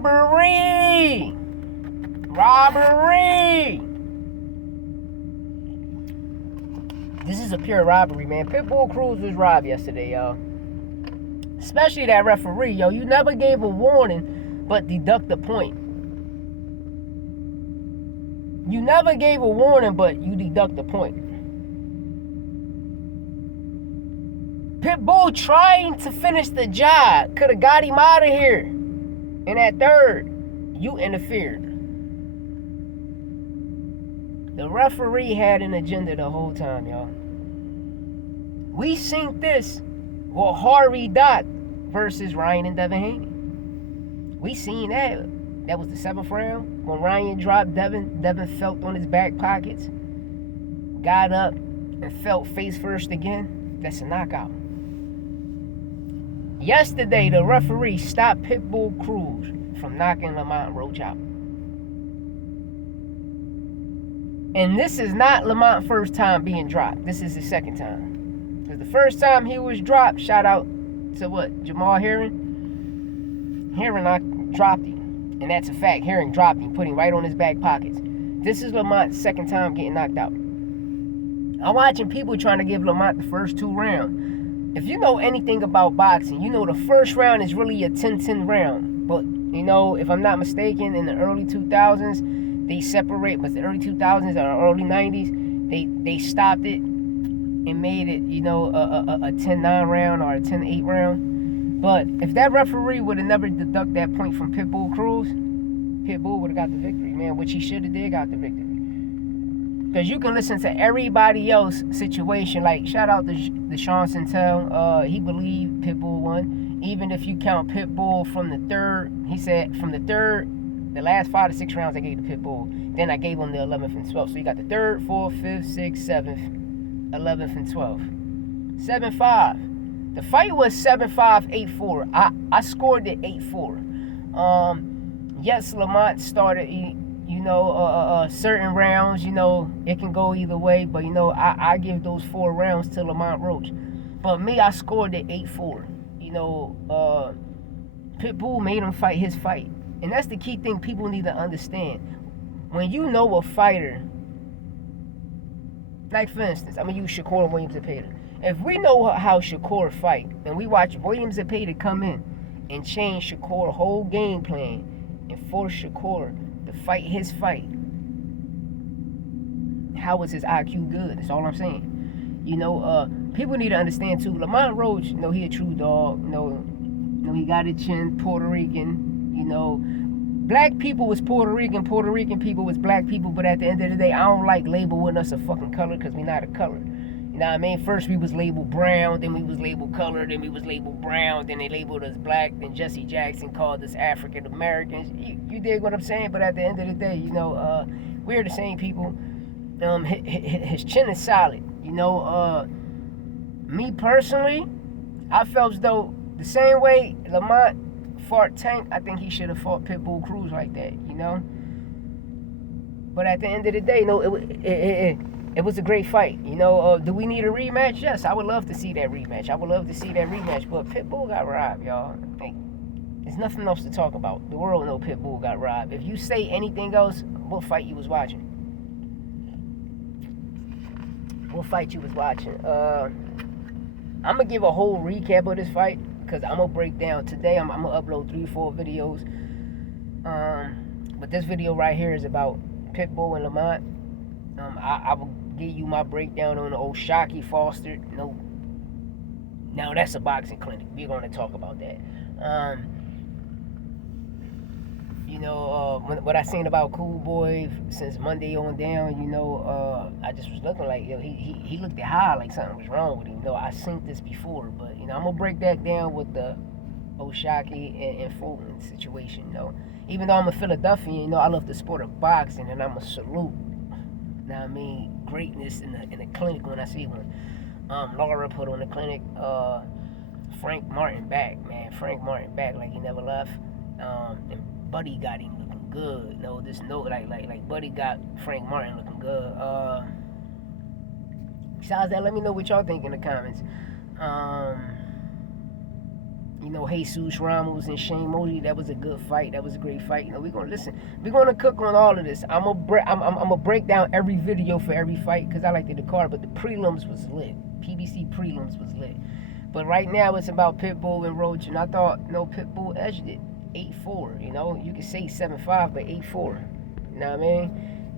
Robbery! Robbery! This is a pure robbery, man. Pitbull CRUS was robbed yesterday, y'all. Especially that referee, yo. You never gave a warning, but deduct the point. You never gave a warning, but you deduct the point. Pitbull trying to finish the job. Could have got him out of here. And at third, you interfered. The referee had an agenda the whole time, y'all. We synced this with Harvey Dot versus Ryan and Devin Haney. We seen that. That was the 7th round. When Ryan dropped Devin, Devin felt on his back pockets, got up, and felt face first again. That's a knockout. Yesterday, the referee stopped Pitbull CRUS from knocking Lamont Roach out. And this is not Lamont's first time being dropped. This is his second time. Because the first time he was dropped, shout out to what? Jamal Herring? Herring dropped him. And that's a fact. Herring dropped him, put him right on his back pockets. This is Lamont's second time getting knocked out. I'm watching people trying to give Lamont the first 2 rounds. If you know anything about boxing, you know the first round is really a 10-10 round. But, you know, if I'm not mistaken, in the early 2000s, they separate, but the early 2000s or early 90s, they stopped it and made it, you know, a 10-9 round or a 10-8 round. But if that referee would have never deducted that point from Pitbull CRUS, Pitbull would have got the victory, man, which he should have did got the victory. Because you can listen to everybody else situation, like shout out to Sean Santel, he believed Pitbull won. Even if you count Pitbull from the third, he said from the third, the last 5 to 6 rounds I gave to Pitbull. Then I gave him the 11th and 12th. So you got the 3rd, 4th, 5th, 6th, 7th, 11th, and 12th. 7-5. The fight was 7-5, 8-4. I scored it 8-4. Yes, Lamont started, you know, certain rounds, you know, it can go either way. But, you know, I give those 4 rounds to Lamont Roach. But me, I scored it 8-4. You know, Pitbull made him fight his fight. And that's the key thing people need to understand. When you know a fighter, like for instance, I'm going to use Shakur Williams Zepeda. If we know how Shakur fight, and we watch Williams Zepeda come in and change Shakur's whole game plan and force Shakur to fight his fight, how is his IQ good? That's all I'm saying. You know, people need to understand too, Lamont Roach, you know, he a true dog. You know, he got a chin, Puerto Rican. You know, black people was Puerto Rican people was black people, but at the end of the day, I don't like labeling us a fucking color because we're not a color. You know what I mean? First we was labeled brown, then we was labeled color, then we was labeled brown, then they labeled us black, then Jesse Jackson called us African Americans. You dig what I'm saying? But at the end of the day, you know, we're the same people. His chin is solid. You know, me personally, I felt as though the same way Lamont fought Tank, I think he should have fought Pitbull CRUS like that, you know. But at the end of the day, you know, it was a great fight. You know, do we need a rematch? Yes, I would love to see that rematch. But Pitbull got robbed, y'all. Like, there's nothing else to talk about. The world know Pitbull got robbed. If you say anything else, what fight you was watching? I'm going to give a whole recap of this fight. Because I'm going to break down today. I'm going to upload 3-4 videos. But this video right here is about Pitbull and Lamont. I will give you my breakdown on the old Shockey Foster. No, now that's a boxing clinic. We're going to talk about that. You know, what I seen about Cool Boy since Monday on down, you know, I just was looking like, yo, he looked high like something was wrong with him. You know, I synced this before, but, you know, I'm going to break that down with the Oshaki and Fulton situation, you know. Even though I'm a Philadelphian, you know, I love the sport of boxing, and I'm a salute. Now, I mean, greatness in the clinic when I see one. Laura put on the clinic, Frank Martin back, man. Frank Martin back like he never left. And Buddy got him looking good. No, this note like Buddy got Frank Martin looking good. Besides that, let me know what y'all think in the comments. You know, Jesus Ramos and Shane Mosley, that was a good fight. That was a great fight. You know, we're gonna listen. We're gonna cook on all of this. I'm gonna break down every video for every fight because I like the card, but the prelims was lit. PBC prelims was lit. But right now it's about Pitbull and Roach, and I thought, no, Pitbull edged it 8-4. You know, you could say 7-5, but 8-4. You know what I mean?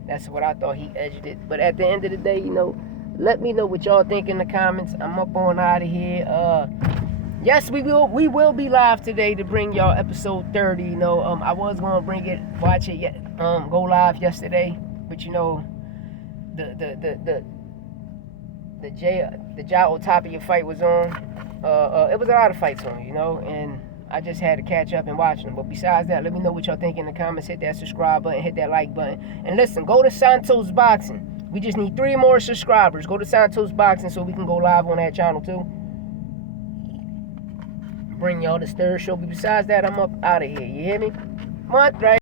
That's what I thought, he edged it. But at the end of the day, you know, let me know what y'all think in the comments. I'm up on out of here. Yes, we will be live today to bring y'all episode 30. You know, I was gonna watch it, go live yesterday, but you know, the Jao Tapia fight was on. It was a lot of fights on, you know, and I just had to catch up and watch them. But besides that, let me know what y'all think in the comments. Hit that subscribe button, hit that like button, and listen, go to Santos Boxing. We just need 3 more subscribers. Go to Santos Boxing so we can go live on that channel too. Bring y'all this third show. But besides that, I'm up out of here. You hear me? Month, right?